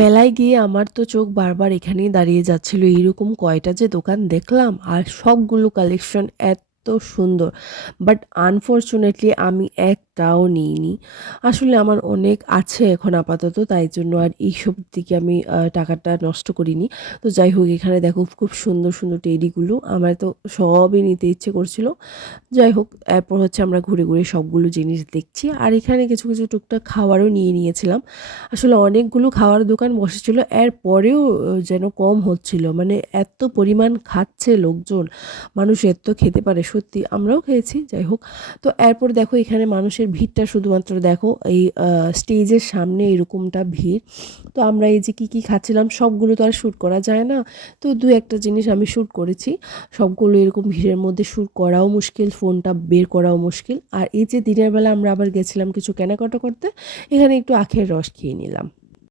মেলায় গিয়ে আমার তো চোখ বারবার এখানেই দাঁড়িয়ে যাচ্ছিল। এইরকম কয়টা যে দোকান দেখলাম আর সবগুলো কালেকশন এত সুন্দর। বাট আনফরচুনেটলি আমি একটাও নিইনি। আসলে আমার অনেক আছে এখন আপাতত, তাই জন্য আর এইসব দিকে আমি টাকাটা নষ্ট করিনি। তো যাই হোক, এখানে দেখো খুব সুন্দর, সুন্দর টেডিগুলো। আমার তো সবই নিতে ইচ্ছে করছিল। যাই হোক, এরপর হচ্ছে আমরা ঘুরে, ঘুরে সবগুলো জিনিস দেখছি। আর এখানে কিছু, কিছু টুকটাক খাবারও নিয়ে নিয়েছিলাম। আসলে অনেকগুলো খাওয়ার দোকান বসেছিল, এরপরেও যেন কম হচ্ছিল। মানে এত পরিমাণ খাচ্ছে লোকজন, মানুষ এত খেতে পারে সত্যি। আমরাও খেয়েছি, যাই হোক। তো এরপর দেখো এখানে মানুষের ভিড়টা শুধুমাত্র দেখো, এই স্টেজের সামনে এরকমটা ভিড়। তো আমরা এই যে কী, কী খাচ্ছিলাম সবগুলো তো আর শ্যুট করা যায় না। তো দু একটা জিনিস আমি শ্যুট করেছি। সবগুলো এরকম ভিড়ের মধ্যে শ্যুট করাও মুশকিল, ফোনটা বের করাও মুশকিল। আর এই যে দিনের বেলা আমরা আবার গেছিলাম কিছু কেনাকাটা করতে, এখানে একটু আখের রস খেয়ে নিলাম।